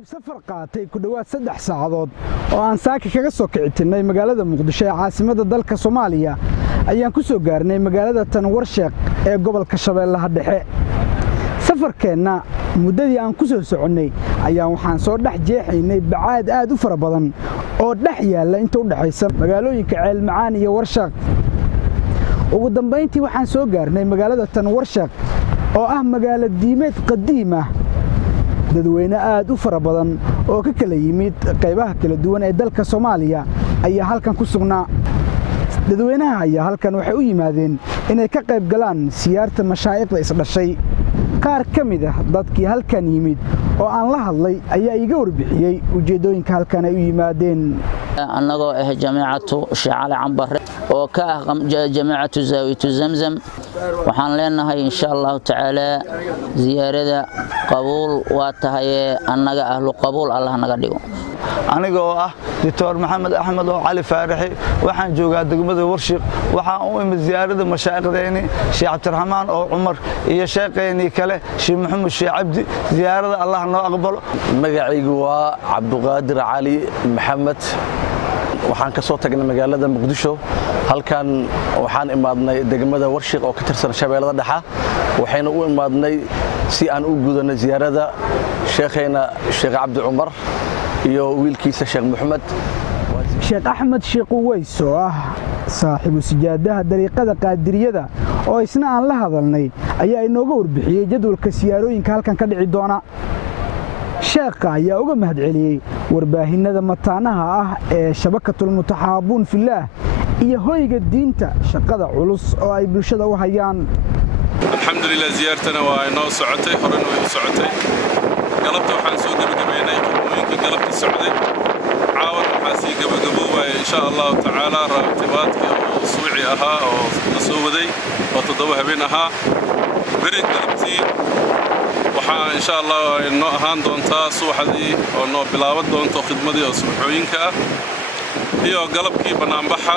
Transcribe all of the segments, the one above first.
kadib safar qaatay ku dhawaad 3 saacadood oo aan saaki kaga soo kicitinay magaalada Muqdisho ee caasimadda dalka Soomaaliya ayaan ku soo gaarnay magaalada tan Warshaaq ee gobolka Shabeellaha Dhexe safarkeena muddadii aan ku soo soconay ayaan waxaan soo dhex jeexaynay bacaad aad u fara badan oo dhex yaala inta u dhaxaysa magaalooyinka Ceelmacaan iyo Warshaaq ugu dambeyntii waxaan soo gaarnay magaalada tan Warshaaq oo ah magaalo diimeed qadiim ah dadweyne aad u fara badan oo ka kala yimid qaybaha kala duwan ee dalka Soomaaliya ayaa halkan ku sugnaa dadweynaha ayaa halkan waxay u yimaadeen inay ka qayb galaan siyaarta mashaayikhda isdhashay qaar ka mid ah dadkii halkan yimid oo aan la hadlay ayaa iga warbixiyay ujeedooyinka halkan ay u yimaadeen annagoo jamaacatu Sheekh Cambar oo ka ah jamaacatu Zaawiyatu Zamzam waxaan leenahay insha Allah taala ziyaarada qabuul waa tahay annaga ahlu qabuul Allah naga dhigo aniga oo ah Dr. Maxamed Axmed oo Cali Faaraxi waxaan joogaa degmada Warshaaq waxaan u imid ziyaarada mashaayikhdeeni Sheekh Cabdiraxmaan oo Cumar iyo sheekheeni kale Sheekh Maxamed Sheekh Cabdi ziyaarada Allah noo aqbalo magacaygu waa Cabduqaadir Cali Maxamed waxaan ka soo tagnay magaalada Muqdisho halkan waxaan imaadnay degmada Warshaaq oo ka tirsan Shabeellada Dhexe waxayna u imaadnay si aan u gudano ziyaarada sheekheena Sheekh Cabdi Cumar iyo wiilkiisa Sheekh Maxamed Sheekh Axmed Sheekh Uways oo ah saaxiibu sijaadaha dariiqada qaadiriyada oo isna aan la hadalnay ayaa inooga warbixiyay jadwalka siyaarooyinka halkan ka dhici doona sheekha ayaa uga mahadceliyay warbaahinada mataanaha ah ee shabakatul mutaxaabuun fillaah iyo hoyga diinta shaqada culus oo ay bulshada u hayaan alxamdulillah ziyaartana waa inoo socotay horena way u socotay galabta waxaan soo gabagabeynay khidmooyinka galabta socday caawan waxaa sii gabagaboobaya insha allahu tacaala raatibaadka oo usbuuci ahaa oo la soo waday oo 7 habeen ahaa beri galabtii waxaa insha allah inoo ahaan doontaa subaxdii oo noo bilaaban doonto khidmadii oo subaxooyinka ah iyo galabkii banaanbaxa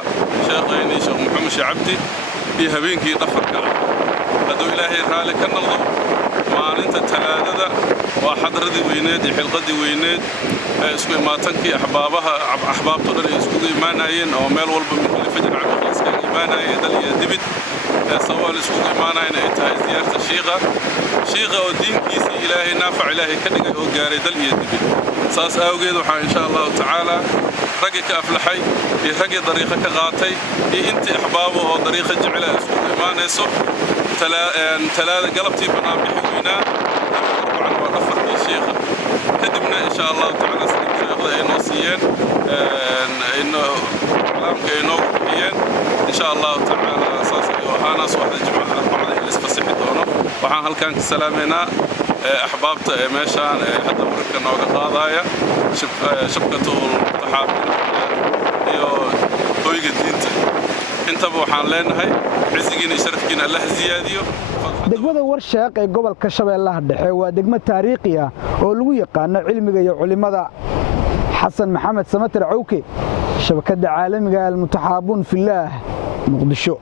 sheekheeni Sheekh Maxamed Sheekh Cabdi iyo habeenkii dhafarka hadduu ilaahay raali ka noqdo maalinta talaadada waa xadradii weyneed iyo xilqadii weyneed ee isku imaatankii axbaabto dhan ay iskugu imaanayeen oo meel walba min fajr cabdi iskaga imaanayeen dal iyo dibid سوال سوق إيمانا إن إنتهى زيارة شيخة ودين كيس إلهي نافع إلهي كنجا وجاري دل يدبي ساس أوجد وحا إن شاء الله تعالى رجك أفلحي يرجع طريقة كغاتي أنت أحبابه أو طريقة جعله سوق إيمانا سو تلا قلبتي بنا بحوينا طبعا ونفر الشيخة كدبنا إن شاء الله تعالى سلم شيخ إنه سيان إنه كلام كإنه بيان إن شاء الله تعالى أساس أنا صوحة الجماعة بعض الإسفسح دونه وحن هل كان كسلامنا أحبابت ماشان حتى مركز نوع قاضايا شبكته المتحابين يو طويق الدين انت بوحان لنا هاي عزقين يشرفكين الله زياديو degmada Warshaaq ee gobolka Shabeellaha Dhexe waa degmo taariikhi ah oo lagu yaqaan cilmiga iyo culimada Xasan Maxamed Samatar Cawke shabakada caalamiga ah al mutaxaabuun fillaah Muqdisho